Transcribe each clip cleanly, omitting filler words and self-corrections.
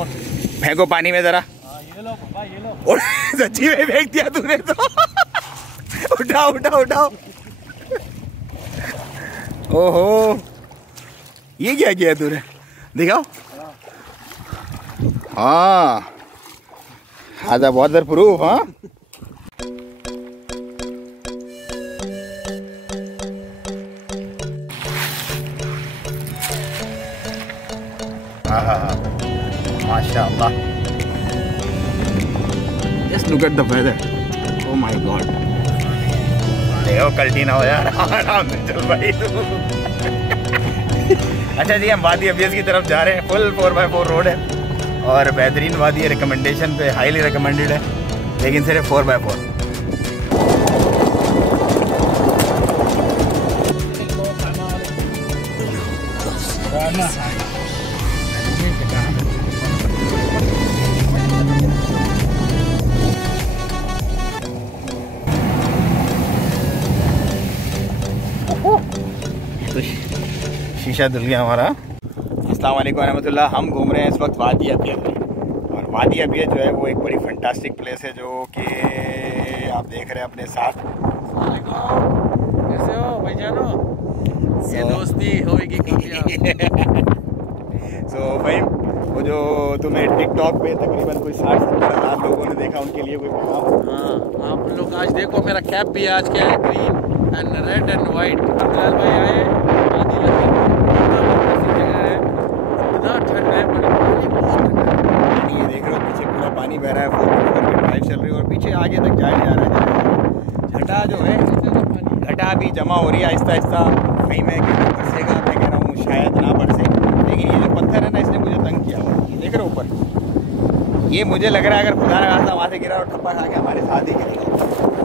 फेंको पानी में जरा। ये लो पापा, ये लो। सच्ची में फेंक दिया तूने तो। उठाओ उठाओ उठाओ। ओहो, ये क्या किया तूने, दिखाओ। हाँ, आधा वाटर प्रूफ। हाँ, माशाअल्लाह। Just look at the weather. Oh my God. देखो कल्टी ना हो यार, आराम से चल भाई। अच्छा जी, हम वादी अबियस की तरफ जा रहे हैं। फुल 4x4 रोड है और बेहतरीन वादी है, रिकमेंडेशन पे हाईली रिकमेंडेड है, लेकिन सिर्फ 4x4। तो शीशा धुल गया हमारा। अस्सलाम वालेकुम रहमतुल्लाह। हम घूम रहे हैं इस वक्त वादी अबियस में, और वादी अबियस जो है वो एक बड़ी फंटास्टिक प्लेस है जो कि आप देख रहे हैं अपने साथ। कैसे हो भाईजानो? ये दोस्ती होगी सो भाई, वो जो तुम्हें टिकटॉक पे तकरीबन कोई 60-70 हज़ार लोगों ने देखा, उनके लिए कोई पैगाम? हाँ, आप लोग आज देखो मेरा कैप भी आज क्या है, green and red and white. Abdul भाई आए, वादी लगी, जगह है, इतना ठंड है, बहुत ठंड है। ये देख रहे हो पीछे पूरा पानी बह रहा है, 4x4 की ड्राइव चल रही है और पीछे आगे तक जाया जा रहा है। घटा जो है, घटा भी जमा हो रही है आहिस्ता आहिस्ता। कहीं मैं बरसेगा, मैं कह रहा हूँ शायद ना बरसे, लेकिन ये जो पत्थर है ना, इसने मुझे तंग किया हुआ है। देख रहे हो ऊपर, ये मुझे लग रहा है अगर खुदा ना खास्ता वहाँ से गिरा और ठप्पा खा के हमारे साथ ही गिरेगा,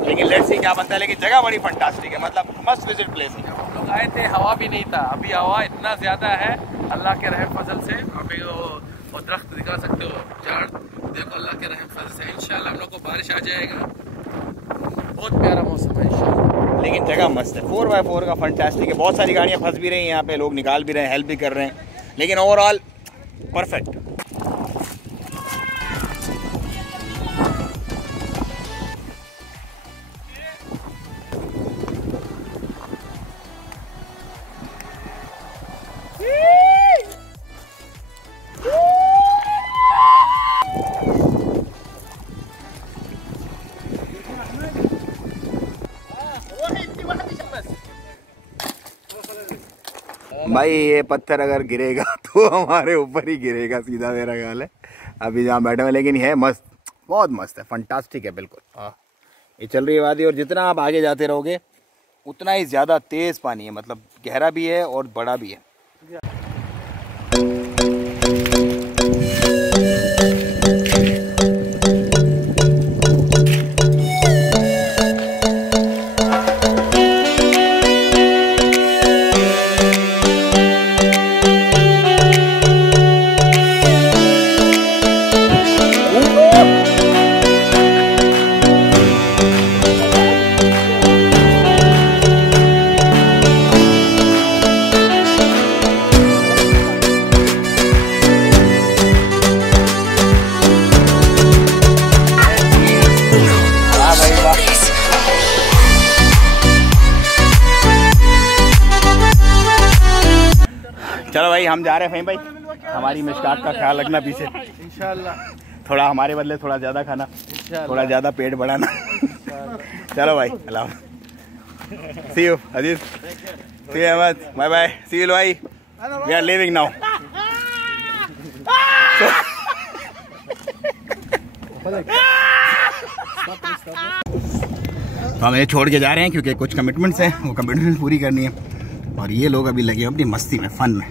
लेकिन लेट्स सी क्या बनता है। लेकिन जगह बड़ी फंटास्टिक है, मतलब मस्ट विजिट प्लेस है। हम लोग आए थे, हवा भी नहीं था, अभी हवा इतना ज़्यादा है अल्लाह के रहम फजल से। अभी वो दरख्त दिखा सकते हो, झाड़ देखो, अल्लाह के रहम फजल से इंशाल्लाह हम लोग को बारिश आ जाएगा। बहुत प्यारा मौसम है इंशाल्लाह, लेकिन जगह मस्त है। 4x4 का फंटास्टिक है। बहुत सारी गाड़ियाँ फंस भी रही हैं यहाँ पे, लोग निकाल भी रहे हैं, हेल्प भी कर रहे हैं, लेकिन ओवरऑल परफेक्ट। भाई ये पत्थर अगर गिरेगा तो हमारे ऊपर ही गिरेगा सीधा, मेरा ख्याल है। अभी जहाँ बैठे हुए, लेकिन है मस्त, बहुत मस्त है, फंटास्टिक है बिल्कुल। हाँ, ये चल रही है वादी, और जितना आप आगे जाते रहोगे उतना ही ज़्यादा तेज़ पानी है, मतलब गहरा भी है और बड़ा भी है। चलो भाई, हम जा रहे हैं भाई, हमारी मिष्कात का ख्याल रखना पीछे इंशाल्लाह। थोड़ा हमारे बदले थोड़ा ज़्यादा खाना, थोड़ा ज़्यादा पेट बढ़ाना। चलो भाई, अल्लाह, see you Aziz, see you Ahmed, bye bye, see you भाई, वी आर लिविंग नाउ। तो हम ये छोड़ के जा रहे हैं क्योंकि कुछ कमिटमेंट्स हैं, वो कमिटमेंट पूरी करनी है, और ये लोग अभी लगे अपनी मस्ती में, फन में।